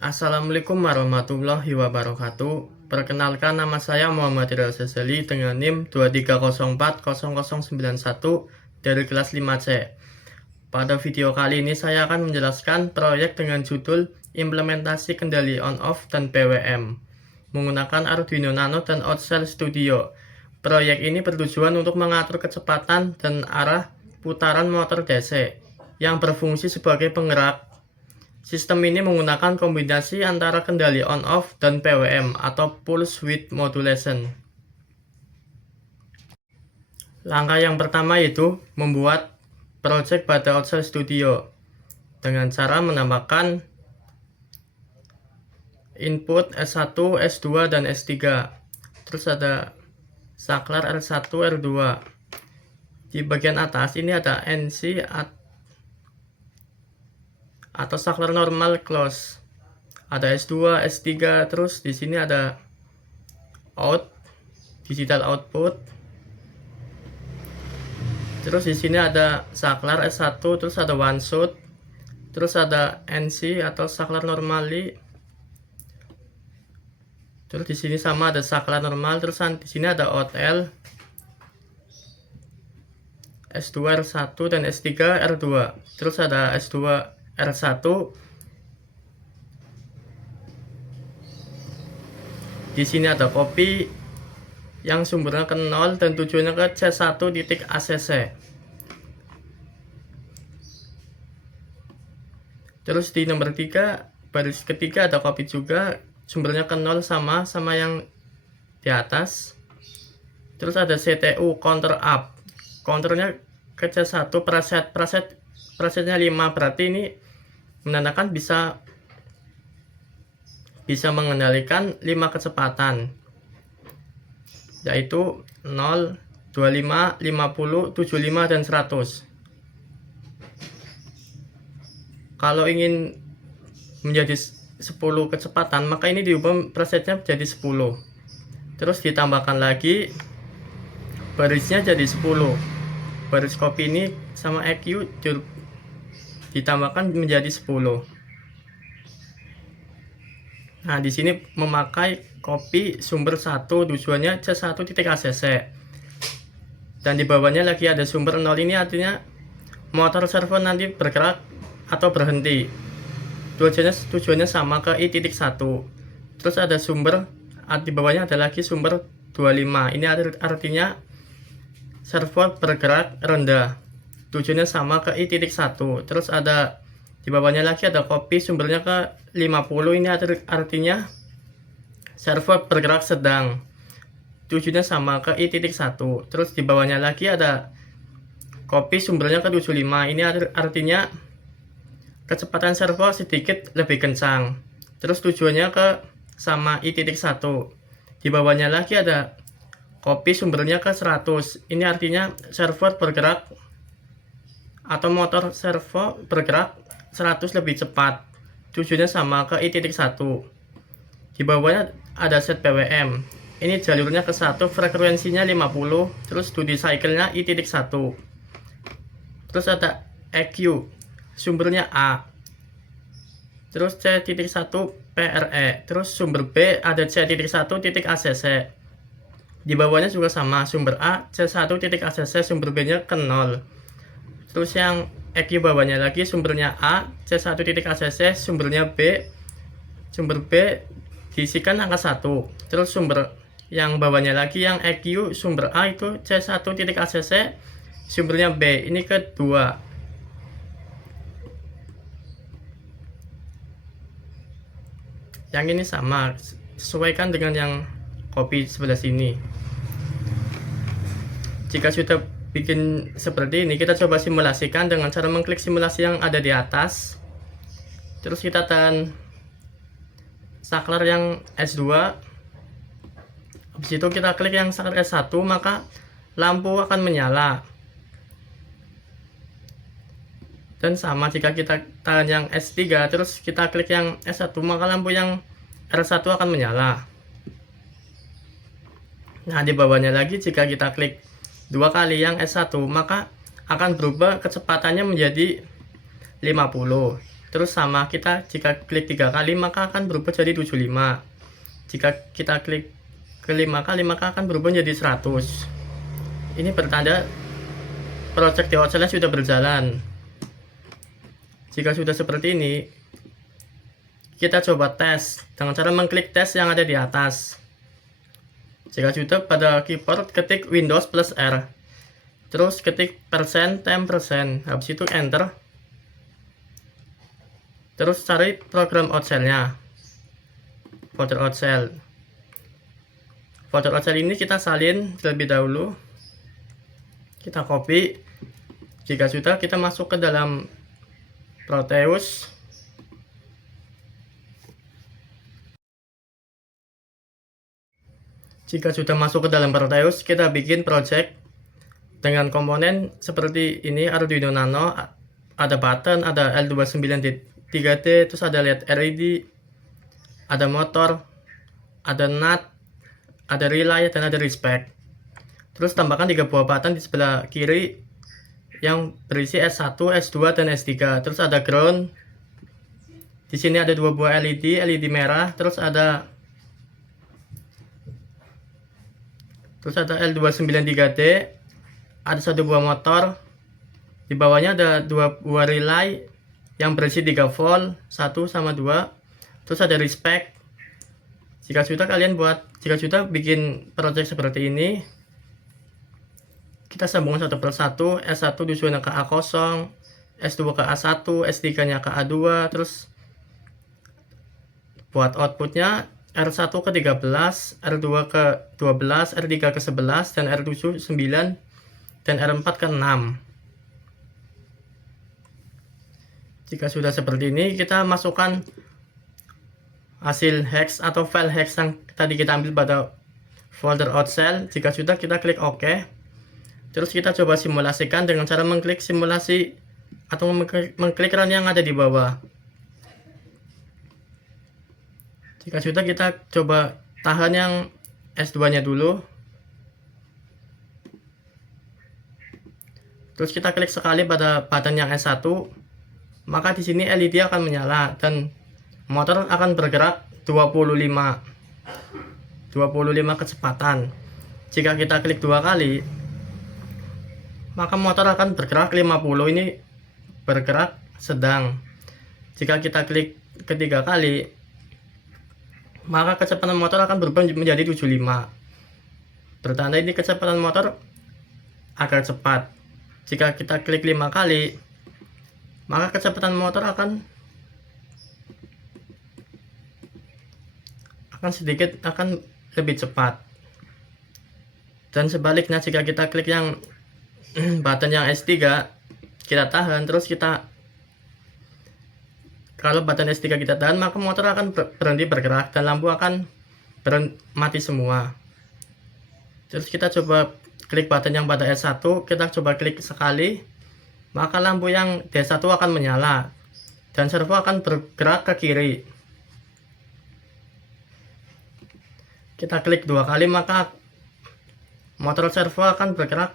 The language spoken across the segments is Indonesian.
Assalamualaikum warahmatullahi wabarakatuh. Perkenalkan, nama saya Muhammad Ridho Seseli dengan NIM 23040091 dari kelas 5C. Pada video kali ini saya akan menjelaskan proyek dengan judul Implementasi Kendali On-Off dan PWM menggunakan Arduino Nano dan Outsell Studio. Proyek ini bertujuan untuk mengatur kecepatan dan arah putaran motor DC yang berfungsi sebagai penggerak. Sistem ini menggunakan kombinasi antara kendali on-off dan PWM atau Pulse Width Modulation. Langkah yang pertama yaitu membuat project pada Outsell Studio dengan cara menambahkan input S1, S2, dan S3. Terus ada saklar R1, R2. Di bagian atas ini ada NC atau saklar normal close. Ada S2, S3, terus di sini ada out, digital output. Terus di sini ada saklar S1, terus ada one shot, terus ada NC atau saklar normali. Terus di sini sama ada saklar normal, terus di sini ada out L, S2 R1 dan S3 R2. Terus ada S2 R1. Di sini ada copy yang sumbernya ke 0 dan tujuannya ke C1.ACC. Terus di nomor 3 baris ketiga ada copy juga, sumbernya ke 0 sama yang di atas. Terus ada CTU counter up, counternya ke C1 presetnya 5, berarti ini menandakan bisa mengendalikan 5 kecepatan, yaitu 0, 25, 50, 75, dan 100. Kalau ingin menjadi 10 kecepatan, maka ini diubah presetnya menjadi 10. Terus ditambahkan lagi barisnya jadi 10. Baris copy ini sama EQ ditambahkan menjadi 10. Nah, di sini memakai copy sumber 1, tujuannya C1.ACC. Dan di bawahnya lagi ada sumber 0, ini artinya motor servo nanti bergerak atau berhenti. Tujuannya sama ke I.1. Terus ada sumber, di bawahnya ada lagi sumber 25. Ini artinya servo bergerak rendah. Tujuannya sama ke I.1. Terus ada di bawahnya lagi ada copy sumbernya ke 50. Ini artinya servo bergerak sedang. Tujuannya sama ke I.1. Terus di bawahnya lagi ada copy sumbernya ke 75. Ini artinya kecepatan servo sedikit lebih kencang. Terus tujuannya ke sama I.1. Di bawahnya lagi ada copy sumbernya ke 100. Ini artinya servo bergerak atau motor servo bergerak 100 lebih cepat. Tujuannya sama ke I.1. Di bawahnya ada set PWM. Ini jalurnya ke 1, frekuensinya 50, terus duty cycle-nya I.1. Terus ada EQ, sumbernya A. Terus C.1 PRE. Terus sumber B ada C.1.ACC. Di bawahnya juga sama, sumber A C1.ACC, sumber B nya ke 0. Terus yang EQ bawahnya lagi sumbernya A C1.ACC, sumber B diisikan angka 1. Terus sumber yang bawahnya lagi yang EQ sumber A itu C1.ACC, sumbernya B, ini ke 2. Yang ini sama, sesuaikan dengan yang copy sebelah sini. Jika sudah bikin seperti ini, kita coba simulasikan dengan cara mengklik simulasi yang ada di atas. Terus kita tekan saklar yang S2. Habis itu kita klik yang saklar S1, maka lampu akan menyala. Dan sama jika kita tekan yang S3 terus kita klik yang S1, maka lampu yang R1 akan menyala. Nah, di bawahnya lagi jika kita klik 2 kali yang S1, maka akan berubah kecepatannya menjadi 50. Terus sama kita jika klik 3 kali maka akan berubah jadi 75. Jika kita klik ke 5 kali maka akan berubah menjadi 100. Ini bertanda project DOCL sudah berjalan. Jika sudah seperti ini, kita coba tes dengan cara mengklik tes yang ada di atas. Jika sudah, pada keyboard ketik Windows plus R, terus ketik %, habis itu enter, terus cari program OutShell-nya, folder OutShell. Folder OutShell ini kita salin terlebih dahulu, kita copy. Jika sudah, kita masuk ke dalam Proteus. Jika sudah masuk ke dalam Proteus, kita bikin project dengan komponen seperti ini: Arduino Nano, ada button, ada L29-3D, terus ada LED, ada motor, ada NAT, ada relay, dan ada respect. Terus tambahkan 3 buah button di sebelah kiri yang berisi S1, S2, dan S3. Terus ada ground. Di sini ada 2 buah LED merah, terus ada L29-3D, ada 1 buah motor. Di bawahnya ada 2 buah relay yang berisi 3 volt, 1 sama 2. Terus ada respect. Jika sudah bikin project seperti ini, kita sambungkan satu persatu. S1 disusun ke A0, S2 ke A1, S3 nya ke A2. Terus buat outputnya R1 ke 13, R2 ke 12, R3 ke 11, dan R7 9, dan R4 ke 6. Jika sudah seperti ini, kita masukkan hasil hex atau file hex yang tadi kita ambil pada folder OutShell. Jika sudah, kita klik OK. Terus kita coba simulasikan dengan cara mengklik simulasi atau mengklik run yang ada di bawah. Jika sudah, kita coba tahan yang S2 nya dulu. Terus kita klik sekali pada button yang S1, maka di sini LED akan menyala dan motor akan bergerak 25 kecepatan. Jika kita klik 2 kali, maka motor akan bergerak 50. Ini bergerak sedang. Jika kita klik ketiga kali, maka kecepatan motor akan berubah menjadi 75. Bertanda ini kecepatan motor agak cepat. Jika kita klik 5 kali, maka kecepatan motor akan lebih cepat. Dan sebaliknya, jika kita klik yang button yang S3, kita tahan, terus kalau button S3 kita tahan, maka motor akan berhenti bergerak dan lampu akan mati semua. Terus kita coba klik button yang pada S1, kita coba klik sekali, maka lampu yang D1 akan menyala dan servo akan bergerak ke kiri. Kita klik 2 kali, maka motor servo akan bergerak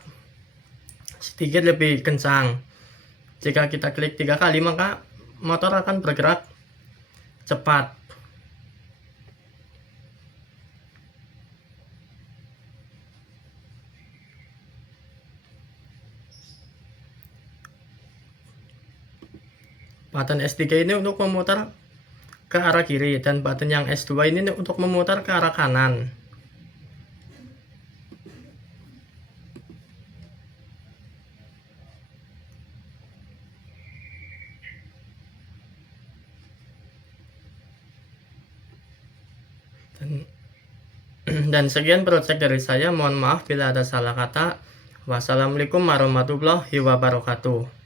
sedikit lebih kencang. Jika kita klik 3 kali, maka motor akan bergerak cepat. Button S3 ini untuk memutar ke arah kiri, dan button yang S2 ini untuk memutar ke arah kanan. Dan sekian project dari saya. Mohon maaf bila ada salah kata. Wassalamualaikum warahmatullahi wabarakatuh.